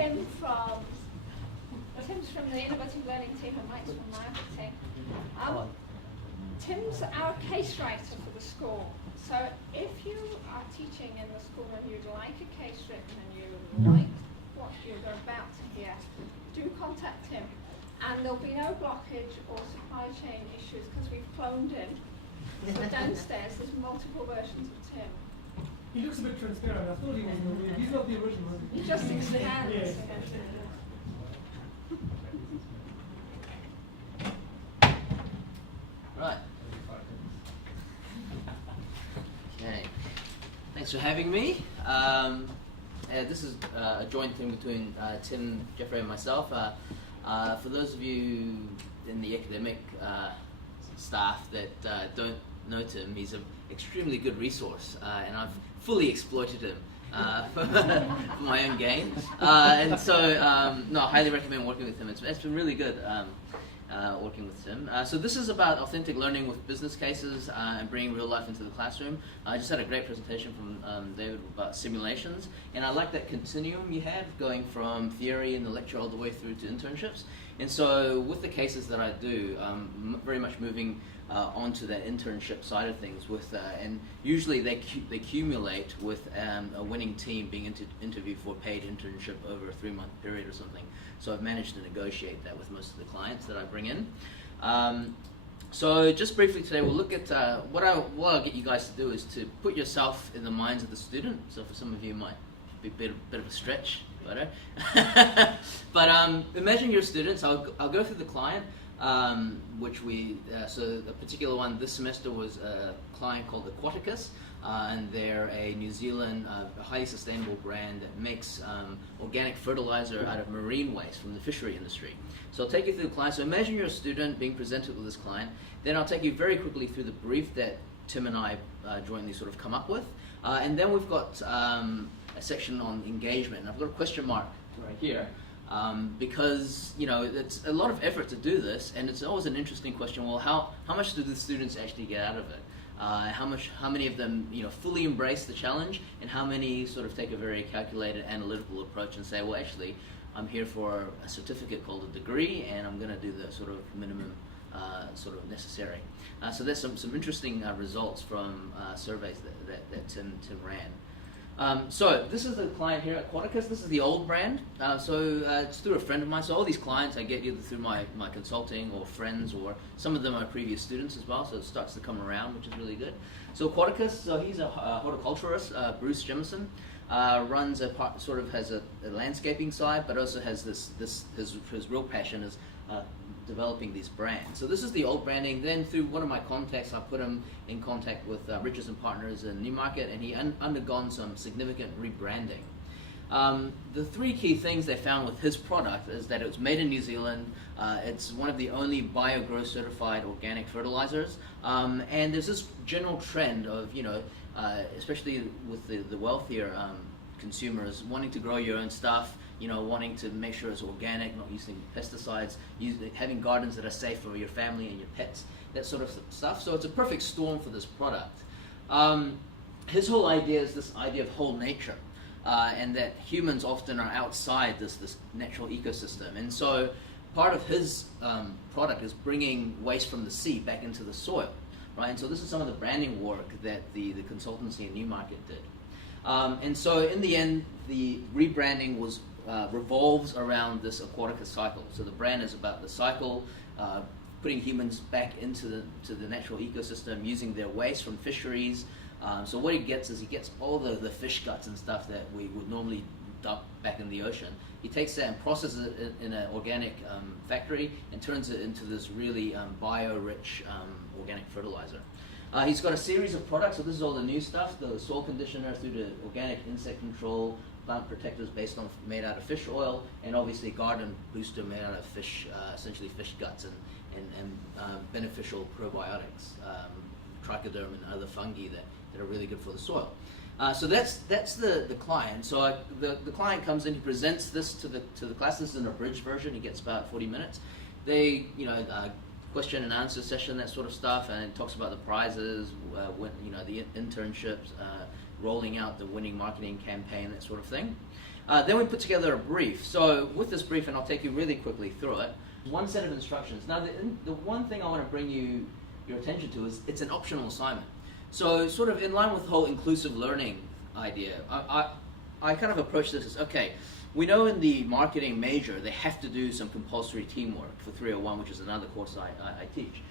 Tim's from the Innovative Learning team and Mike's from marketing. Tim's our case writer for the school. So if you are teaching in the school and you'd like a case written and you like what you're about to hear, do contact him. And there'll be no blockage or supply chain issues because we've cloned him. So downstairs there's multiple versions of Tim. He looks a bit transparent. I thought he was the real. He's not the original. He just expands. Yes. Right. Okay. Thanks for having me. This is a joint thing between Tim, Jaffray, and myself. For those of you in the academic staff that don't know Tim, he's an extremely good resource, and I've fully exploited him for my own gain. And so, no, I highly recommend working with him. It's been really good working with Tim. So this is about authentic learning with business cases and bringing real life into the classroom. I just had a great presentation from David about simulations, and I like that continuum you have going from theory in the lecture all the way through to internships. And so with the cases that I do, very much moving onto that internship side of things with, and usually they accumulate with a winning team being interviewed for a paid internship over a 3-month period or something. So I've managed to negotiate that with most of the clients that I bring in. So just briefly today, we'll look at what I'll get you guys to do is to put yourself in the minds of the student. So for some of you, it might be a bit of a stretch, but imagine you're a student. So I'll go through the client. Which so a particular one this semester was a client called Aquaticus, and they're a New Zealand highly sustainable brand that makes organic fertilizer out of marine waste from the fishery industry. So I'll take you through the client. So imagine you're a student being presented with this client. Then I'll take you very quickly through the brief that Tim and I jointly sort of come up with. And then we've got a section on engagement. And I've got a question mark right here. Because it's a lot of effort to do this, and it's always an interesting question. Well, how much do the students actually get out of it? How many of them fully embrace the challenge, and how many sort of take a very calculated, analytical approach and say, well, actually, I'm here for a certificate called a degree, and I'm going to do the sort of minimum sort of necessary. So there's some interesting results from surveys that Tim ran. So this is the client here at Aquaticus. This is the old brand. So it's through a friend of mine. So all these clients I get either through my consulting or friends, or some of them are previous students as well. So it starts to come around, which is really good. So Aquaticus, so he's a horticulturist, Bruce Jemison, runs has a landscaping side, but also has his real passion is developing these brands. So this is the old branding. Then through one of my contacts, I put him in contact with Riches and Partners in Newmarket, and he undergone some significant rebranding. The 3 key things they found with his product is that it was made in New Zealand. It's one of the only BioGrow certified organic fertilizers, and there's this general trend of especially with the wealthier consumers wanting to grow your own stuff. Wanting to make sure it's organic, not using pesticides, having gardens that are safe for your family and your pets, that sort of stuff. So it's a perfect storm for this product. His whole idea is this idea of whole nature, and that humans often are outside this natural ecosystem. And so part of his product is bringing waste from the sea back into the soil, right? And so this is some of the branding work that the consultancy in Newmarket did. And so in the end, the rebranding revolves around this Aquaticus cycle. So the brand is about the cycle, putting humans back into the natural ecosystem, using their waste from fisheries. So what he gets all the fish guts and stuff that we would normally dump back in the ocean. He takes that and processes it in an organic factory and turns it into this really bio-rich organic fertilizer. He's got a series of products. So this is all the new stuff: the soil conditioner through to organic insect control, plant protectors made out of fish oil, and obviously garden booster made out of fish, essentially fish guts and beneficial probiotics, trichoderm and other fungi that are really good for the soil. So that's the client. So the client comes in, he presents this to the class. This is an abridged version. He gets about 40 minutes. They question and answer session, that sort of stuff, and it talks about the prizes, the internships, rolling out the winning marketing campaign, that sort of thing. Then we put together a brief. So with this brief, and I'll take you really quickly through it, one set of instructions. Now the one thing I want to bring your attention to is it's an optional assignment. So sort of in line with the whole inclusive learning idea, I kind of approach this as, okay, we know in the marketing major they have to do some compulsory teamwork for 301, which is another course I teach.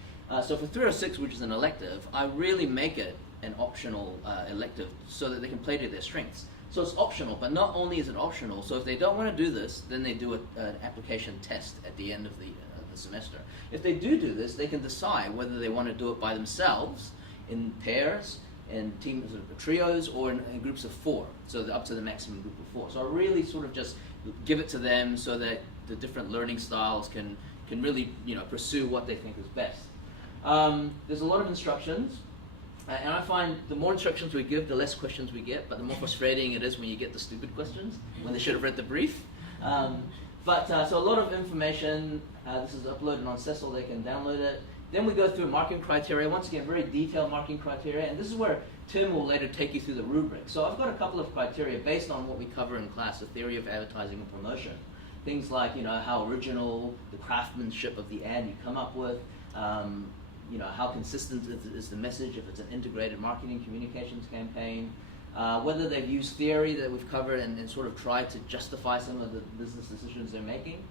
So for 306, which is an elective, I really make it an optional elective so that they can play to their strengths. So it's optional, but not only is it optional, so if they don't want to do this, then they do an application test at the end of the semester. If they do this, they can decide whether they want to do it by themselves, in pairs, in teams of trios, or in groups of 4, so up to the maximum group of 4. So I really sort of just give it to them so that the different learning styles can really pursue what they think is best. There's a lot of instructions, and I find the more instructions we give, the less questions we get, but the more frustrating it is when you get the stupid questions, when they should have read the brief. So a lot of information. This is uploaded on Cecil, they can download it. Then we go through marking criteria, once again very detailed marking criteria, and this is where Tim will later take you through the rubric. So I've got a couple of criteria based on what we cover in class, the theory of advertising and promotion. Things like how original, the craftsmanship of the ad you come up with, how consistent is the message if it's an integrated marketing communications campaign, whether they've used theory that we've covered and sort of tried to justify some of the business decisions they're making,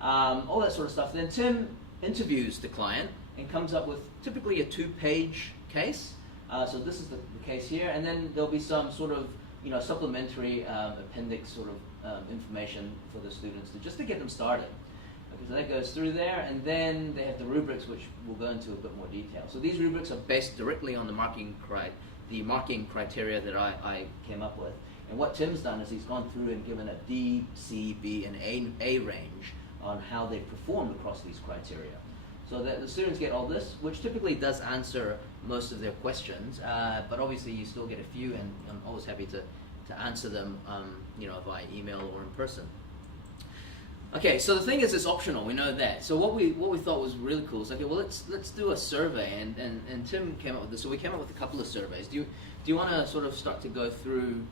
all that sort of stuff. Then Tim interviews the client and comes up with typically a 2-page case. So this is the case here, and then there'll be some sort of supplementary appendix sort of information for the students just to get them started. Okay, so that goes through there, and then they have the rubrics, which we'll go into a bit more detail. So these rubrics are based directly on the marking criteria that I came up with. And what Tim's done is he's gone through and given a D, C, B, and A range on how they performed across these criteria. So that the students get all this, which typically does answer most of their questions, but obviously you still get a few, and I'm always happy to answer them via email or in person. Okay, so the thing is, it's optional. We know that. So what we thought was really cool is, okay, well let's do a survey, and Tim came up with this. So we came up with a couple of surveys. Do you want to sort of start to go through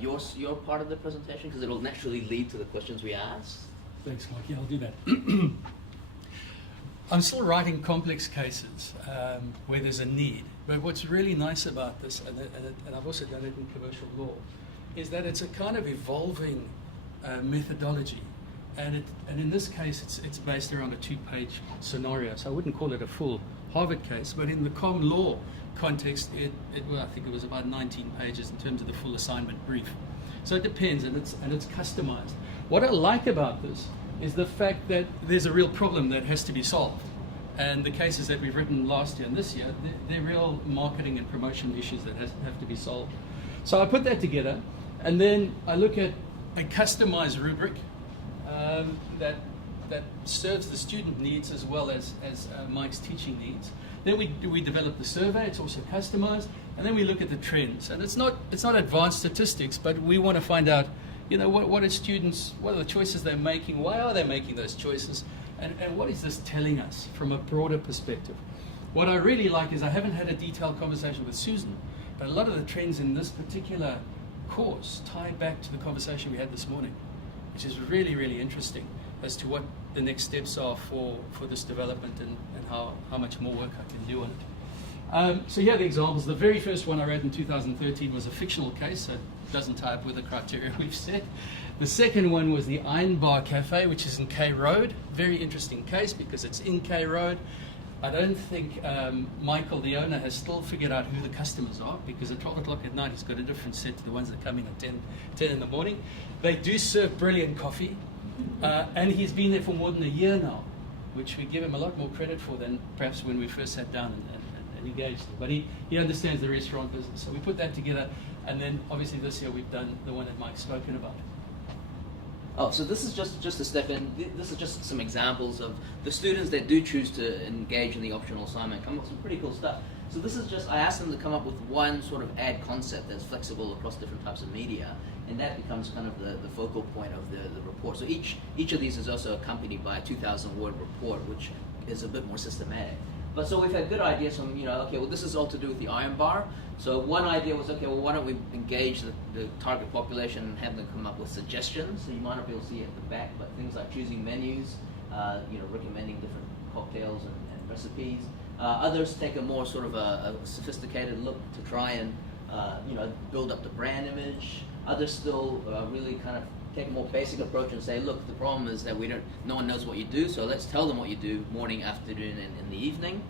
your part of the presentation, because it'll naturally lead to the questions we ask? Thanks, Mark. Yeah, I'll do that. I'm still writing complex cases where there's a need. But what's really nice about this, and I've also done it in commercial law, is that it's a kind of evolving methodology. And in this case, it's based around a 2-page scenario. So I wouldn't call it a full Harvard case, but in the common law context, I think it was about 19 pages in terms of the full assignment brief. So it depends, and it's customized. What I like about this is the fact that there's a real problem that has to be solved. And the cases that we've written last year and this year, they're real marketing and promotion issues that have to be solved. So I put that together, and then I look at a customized rubric that serves the student needs as well as Mike's teaching needs. Then we develop the survey. It's also customized, and then we look at the trends. And it's not advanced statistics, but we want to find out, what are students, what are the choices they're making, why are they making those choices, and what is this telling us from a broader perspective. What I really like is I haven't had a detailed conversation with Susan, but a lot of the trends in this particular course tie back to the conversation we had this morning, which is really, really interesting as to what the next steps are for this development and how much more work I can do on it. So here are the examples. The very first one I read in 2013 was a fictional case, so it doesn't tie up with the criteria we've set. The second one was the Iron Bar Cafe, which is in K Road. Very interesting case because it's in K Road. I don't think Michael, the owner, has still figured out who the customers are, because at 12 o'clock at night he's got a different set to the ones that come in at 10 in the morning. They do serve brilliant coffee, and he's been there for more than a year now, which we give him a lot more credit for than perhaps when we first sat down and engaged him. But he understands the restaurant business. So we put that together, and then obviously this year we've done the one that Mike's spoken about. Oh, so this is just a step in. This is just some examples of the students that do choose to engage in the optional assignment come up with some pretty cool stuff. So this is just, I asked them to come up with one sort of ad concept that's flexible across different types of media, and that becomes kind of the focal point of the report. So each of these is also accompanied by a 2,000 word report, which is a bit more systematic. But so we've had good ideas from, okay, well, this is all to do with the iron bar. So one idea was, okay, well, why don't we engage the target population and have them come up with suggestions? So you might not be able to see it at the back, but things like choosing menus, recommending different cocktails and recipes. Others take a more sort of a sophisticated look to try and, build up the brand image. Others still really kind of take a more basic approach and say, look, the problem is that no one knows what you do, so let's tell them what you do morning, afternoon, and in the evening.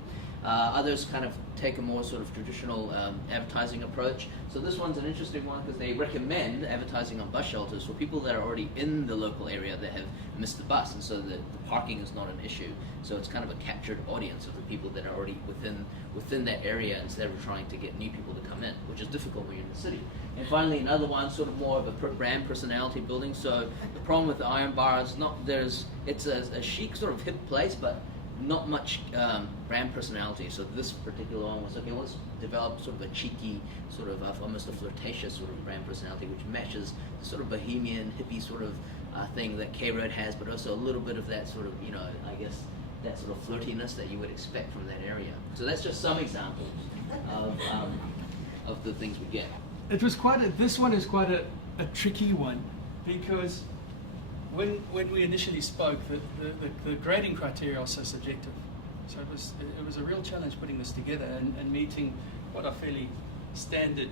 Others kind of take a more sort of traditional advertising approach. So this one's an interesting one because they recommend advertising on bus shelters for people that are already in the local area that have missed the bus, and so the parking is not an issue. So it's kind of a captured audience of the people that are already within that area instead of trying to get new people to come in, which is difficult when you're in the city. And finally, another one, sort of more of a brand personality building. So the problem with the Iron Bar is it's a chic sort of hip place, but not much brand personality. So this particular one was, okay, let's develop sort of a cheeky, sort of almost a flirtatious sort of brand personality, which matches the sort of bohemian, hippie sort of thing that K-Road has, but also a little bit of that sort of, I guess, that sort of flirtiness that you would expect from that area. So that's just some examples of the things we get. This one is quite a tricky one, because when we initially spoke, the grading criteria are so subjective. So it was a real challenge putting this together and meeting what are fairly standard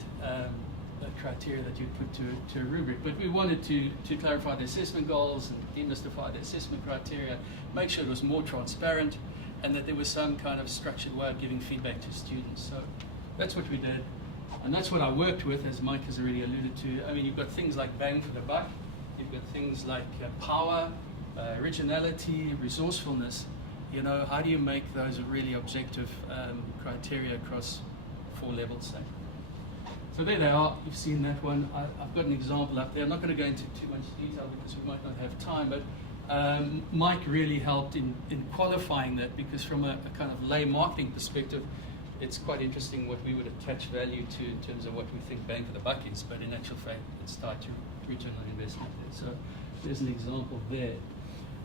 criteria that you put to a rubric. But we wanted to clarify the assessment goals and demystify the assessment criteria, make sure it was more transparent, and that there was some kind of structured way of giving feedback to students. So that's what we did. And that's what I worked with, as Mike has already alluded to. I mean, you've got things like bang for the buck. You've got things like power, originality, resourcefulness. How do you make those really objective criteria across 4 levels, say? So there they are. You've seen that one. I've got an example up there. I'm not going to go into too much detail because we might not have time, but Mike really helped in qualifying that, because from a kind of lay marketing perspective, it's quite interesting what we would attach value to in terms of what we think bang for the buck is, but in actual fact, it's tied to return on investment there. So there's an example there.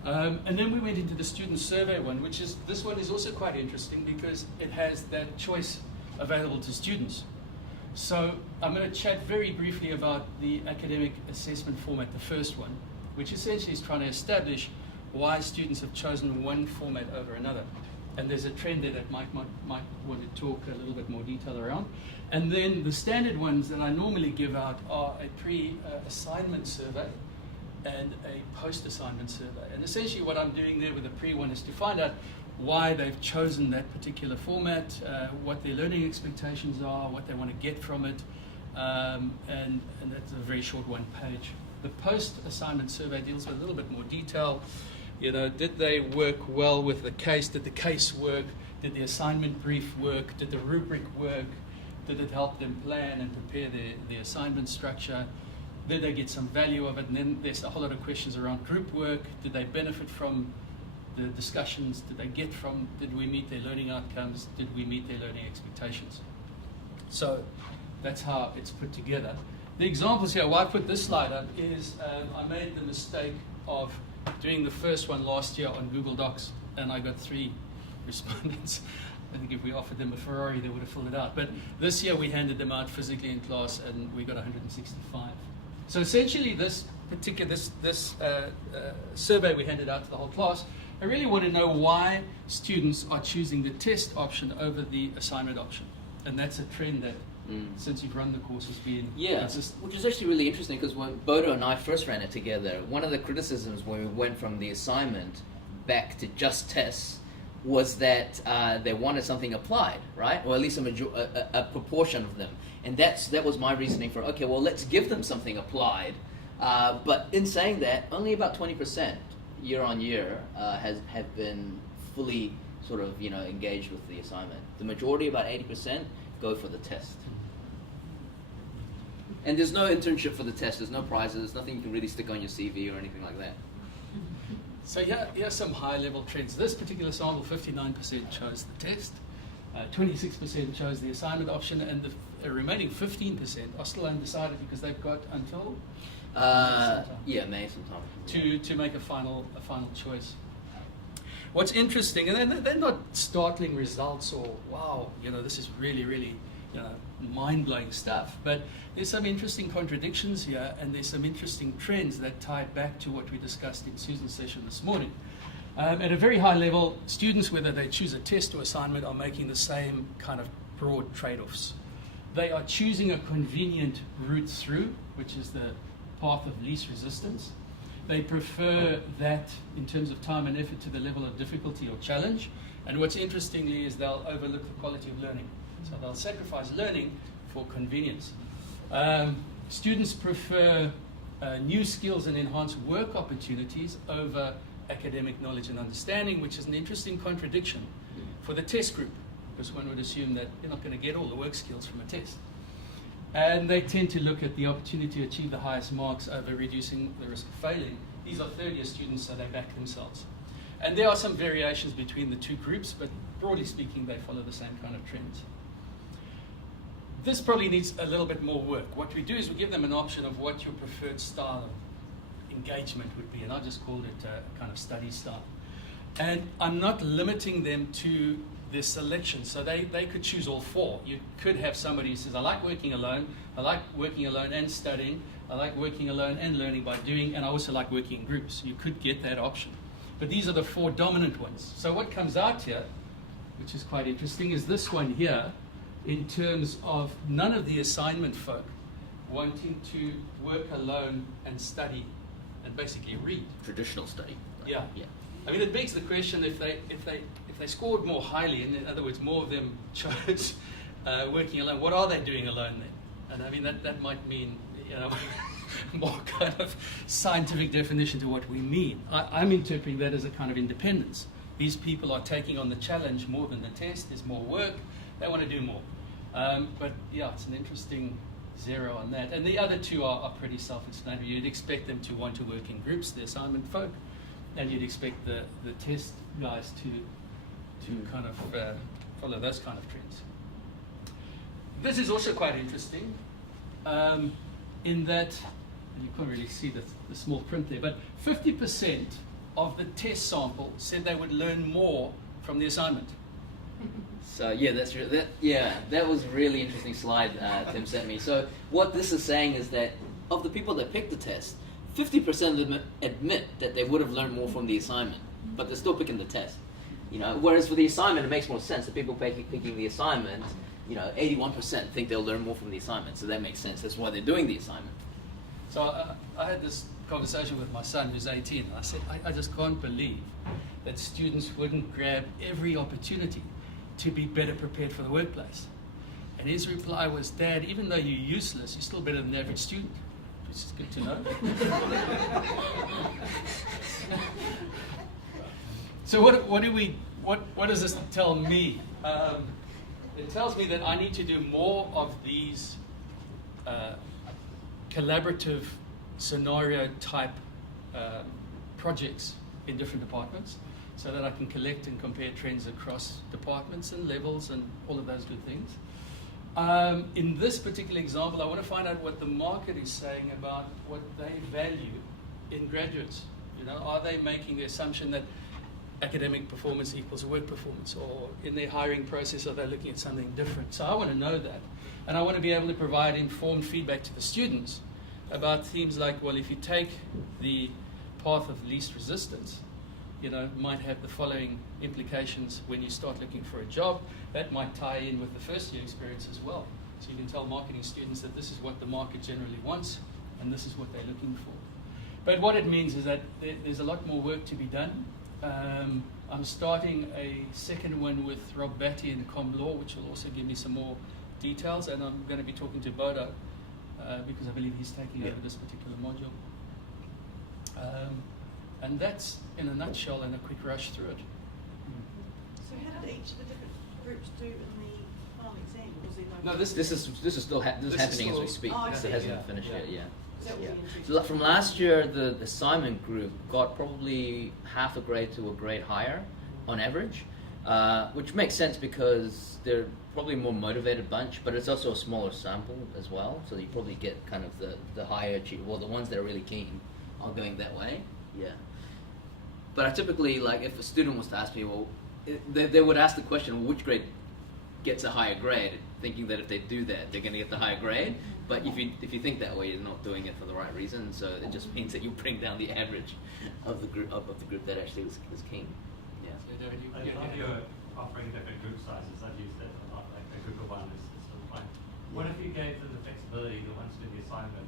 And then we went into the student survey one, this one is also quite interesting because it has that choice available to students. So I'm going to chat very briefly about the academic assessment format, the first one, which essentially is trying to establish why students have chosen one format over another. And there's a trend there that Mike might want to talk a little bit more detail around. And then the standard ones that I normally give out are a pre-assignment survey and a post-assignment survey. And essentially what I'm doing there with the pre one is to find out why they've chosen that particular format, what their learning expectations are, what they want to get from it, and that's a very short one page. The post-assignment survey deals with a little bit more detail. Did they work well with the case? Did the case work? Did the assignment brief work? Did the rubric work? Did it help them plan and prepare their assignment structure? Did they get some value of it? And then there's a whole lot of questions around group work. Did they benefit from the discussions? Did we meet their learning outcomes? Did we meet their learning expectations? So that's how it's put together. The examples here, why I put this slide up is I made the mistake of doing the first one last year on Google Docs, and I got 3 respondents. I think if we offered them a Ferrari, they would have filled it out. But this year we handed them out physically in class, and we got 165. So essentially, this survey we handed out to the whole class. I really want to know why students are choosing the test option over the assignment option, and that's a trend that since you've run the course has been consistent. Which is actually really interesting, because when Bodo and I first ran it together, one of the criticisms when we went from the assignment back to just tests was that they wanted something applied, right? Or at least a proportion of them. And that was my reasoning for, okay, well, let's give them something applied. But in saying that, only about 20% year on year have been fully sort of engaged with the assignment. The majority, about 80%, go for the test. And there's no internship for the test, there's no prizes, there's nothing you can really stick on your CV or anything like that. So here are some high-level trends. This particular sample, 59% chose the test, 26% chose the assignment option, and the remaining 15% are still undecided because they've got until May sometime. To make a final choice. what's interesting, and they're not startling results or wow, this is really, really, mind-blowing stuff. But there's some interesting contradictions here, and there's some interesting trends that tie back to what we discussed in Susan's session this morning. At a very high level, students, whether they choose a test or assignment, are making the same kind of broad trade-offs. They are choosing a convenient route through, which is the path of least resistance. They prefer that in terms of time and effort to the level of difficulty or challenge. And what's interestingly is they'll overlook the quality of learning. So they'll sacrifice learning for convenience. Students prefer new skills and enhanced work opportunities over academic knowledge and understanding, which is an interesting contradiction for the test group, because one would assume that you're not going to get all the work skills from a test. And they tend to look at the opportunity to achieve the highest marks over reducing the risk of failing. These are third-year students, so they back themselves. And there are some variations between the two groups, but broadly speaking, they follow the same kind of trends. This probably needs a little bit more work. What we do is we give them an option of what your preferred style of engagement would be, and I just called it a kind of study style. And I'm not limiting them to their selection, so they could choose all four. You could have somebody who says, I like working alone and studying, I like working alone and learning by doing, and I also like working in groups. You could get that option. But these are the four dominant ones. So what comes out here, which is quite interesting, is this one here, in terms of none of the assignment folk wanting to work alone and study and basically read. Traditional study. Yeah. Yeah. I mean, it begs the question, if they scored more highly, and in other words, more of them chose working alone, what are they doing alone then? And I mean, that might mean, more kind of scientific definition to what we mean. I'm interpreting that as a kind of independence. These people are taking on the challenge more than the test. There's more work. They want to do more. But yeah, it's an interesting zero on that. And the other two are pretty self-explanatory. You'd expect them to want to work in groups, the assignment folk, and you'd expect the test guys to kind of follow those kind of trends. This is also quite interesting in that, you can't really see the small print there, but 50% of the test sample said they would learn more from the assignment. So yeah, that was a really interesting slide Tim sent me. So what this is saying is that of the people that picked the test, 50% of them admit that they would have learned more from the assignment, but they're still picking the test. Whereas for the assignment, it makes more sense. The people picking the assignment, 81% think they'll learn more from the assignment. So that makes sense. That's why they're doing the assignment. So I had this conversation with my son who's 18, and I said, I just can't believe that students wouldn't grab every opportunity to be better prepared for the workplace. And his reply was, Dad, even though you're useless, you're still better than the average student, which is good to know. So what does this tell me? It tells me that I need to do more of these collaborative scenario type projects in different departments, so that I can collect and compare trends across departments and levels and all of those good things. In this particular example, I want to find out what the market is saying about what they value in graduates. Are they making the assumption that academic performance equals work performance, or in their hiring process are they looking at something different? So I want to know that, and I want to be able to provide informed feedback to the students about themes like, well, if you take the path of least resistance, might have the following implications when you start looking for a job. That might tie in with the first year experience as well. So you can tell marketing students that this is what the market generally wants and this is what they're looking for. But what it means is that there's a lot more work to be done. I'm starting a second one with Rob Batty in Com Law, which will also give me some more details, and I'm going to be talking to Bodo because I believe he's taking over this particular module. And that's, in a nutshell, and a quick rush through it. So how did each of the different groups do in the final exam? Was there No, this is still happening as we speak. Oh, I see. It hasn't Yeah. finished yet. Yeah. So that will Yeah. be interesting. So from last year, the assignment group got probably half a grade to a grade higher on average, which makes sense because they're probably a more motivated bunch, but it's also a smaller sample as well. So you probably get kind of the higher achievers, well, the ones that are really keen are going that way. Yeah. but I typically, like, if a student was to ask me, well, they would ask the question, well, which grade gets a higher grade, thinking that if they do that, they're going to get the higher grade. But if you think that way, you're not doing it for the right reason. So it just means that you bring down the average of the group that actually was keen. Yeah. So David, I love you're offering different group sizes. I've used that a lot, like a group of one is sort of fine. What if you gave them the flexibility, the ones doing the assignment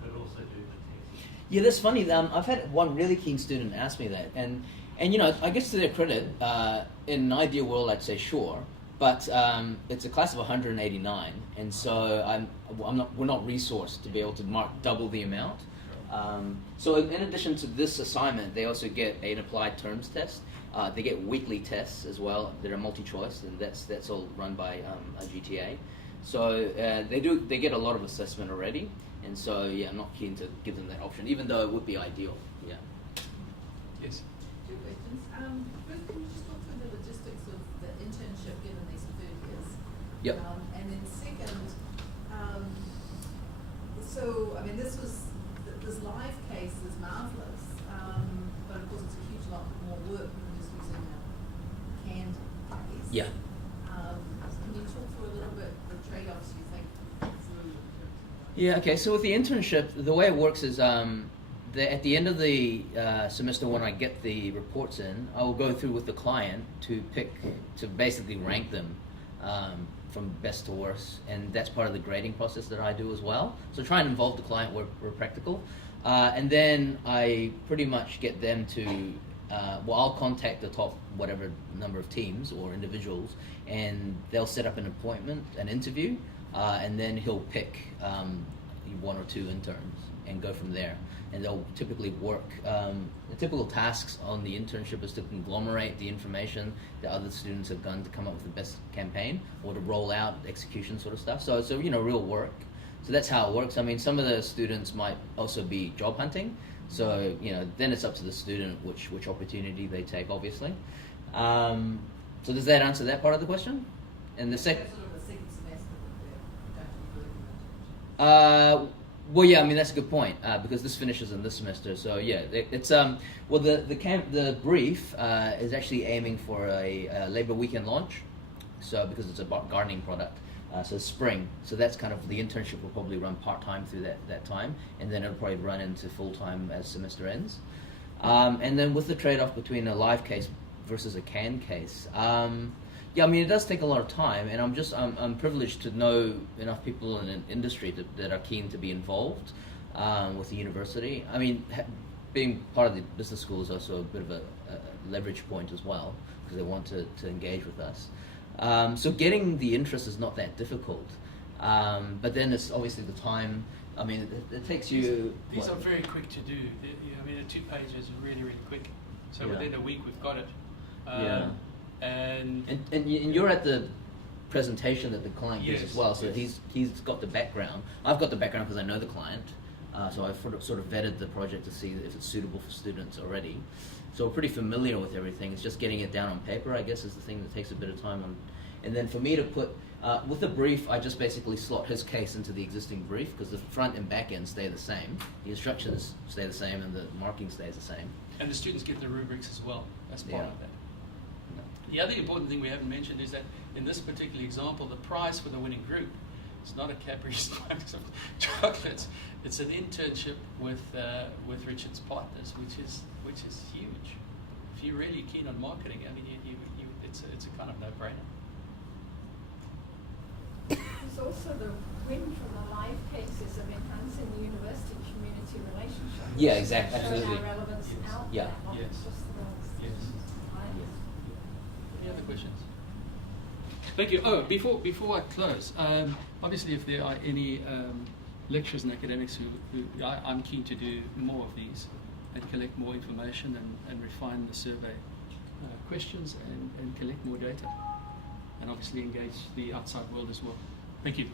could also do the test? Yeah, that's funny. I've had one really keen student ask me that, and you know, I guess to their credit, in an ideal world, I'd say sure, but it's a class of 189, and so we're not resourced to be able to mark double the amount. So in addition to this assignment, they also get an applied terms test. They get weekly tests as well that are multi-choice, and that's all run by a GTA. So they get a lot of assessment already, and so yeah, I'm not keen to give them that option, even though it would be ideal. Yeah. Yes. Two questions. First, can you just talk through the logistics of the internship given these 3 years? Yep. And then second, so I mean, this live case is marvelous, but of course it's a huge lot more work than just using a canned case. Yeah. Can you talk through a little bit the trade-offs you think through? Yeah. Okay. So with the internship, the way it works is at the end of the semester, when I get the reports in, I will go through with the client to basically rank them from best to worst, and that's part of the grading process that I do as well. So try and involve the client where practical, and then I pretty much get them to. I'll contact the top whatever number of teams or individuals, and they'll set up an appointment, an interview, and then he'll pick 1 or 2 interns and go from there. And they'll typically work. The typical tasks on the internship is to conglomerate the information that other students have done to come up with the best campaign, or to roll out execution sort of stuff. So you know, real work. So that's how it works. I mean, some of the students might also be job hunting. So you know, then it's up to the student which opportunity they take, obviously. So does that answer that part of the question? And the second. Sort of a second semester that they're don't do Well, yeah, I mean that's a good point because this finishes in this semester. So yeah, it's the brief is actually aiming for a Labour weekend launch. So because it's a gardening product, so spring. So that's kind of the internship will probably run part time through that time, and then it'll probably run into full time as semester ends. And then with the trade off between a live case versus a canned case. Yeah, I mean it does take a lot of time, and I'm privileged to know enough people in an industry that are keen to be involved with the university. I mean, being part of the business school is also a bit of a leverage point as well, because they want to engage with us. So getting the interest is not that difficult, but then it's obviously the time. I mean, it takes you. These are very quick to do. I mean, a 2 pages are really, really quick. So within a week we've got it. Yeah. And you're at the presentation that the client gives Yes, as well, so yes. he's got the background. I've got the background because I know the client, so I've sort of vetted the project to see if it's suitable for students already. So we're pretty familiar with everything. It's just getting it down on paper, I guess, is the thing that takes a bit of time on. And then for me to put with the brief, I just basically slot his case into the existing brief because the front and back end stay the same. The instructions stay the same, and the marking stays the same. the students get the rubrics as well as part Yeah. of that. The other important thing we haven't mentioned is that in this particular example, the prize for the winning group is not a Cadbury's box of chocolates. It's an internship with Richard's Partners, which is huge. If you're really keen on marketing, I mean, it's a kind of no-brainer. There's also the win from the live cases of enhancing the university-community relationship. Yeah, exactly, Showing absolutely. our relevance Yes. out Yeah. there, not Yes. just the Yes. clients. Any other questions? Thank you. Oh, before I close, obviously, if there are any lecturers and academics who I'm keen to do more of these and collect more information and refine the survey questions and collect more data, and obviously engage the outside world as well. Thank you.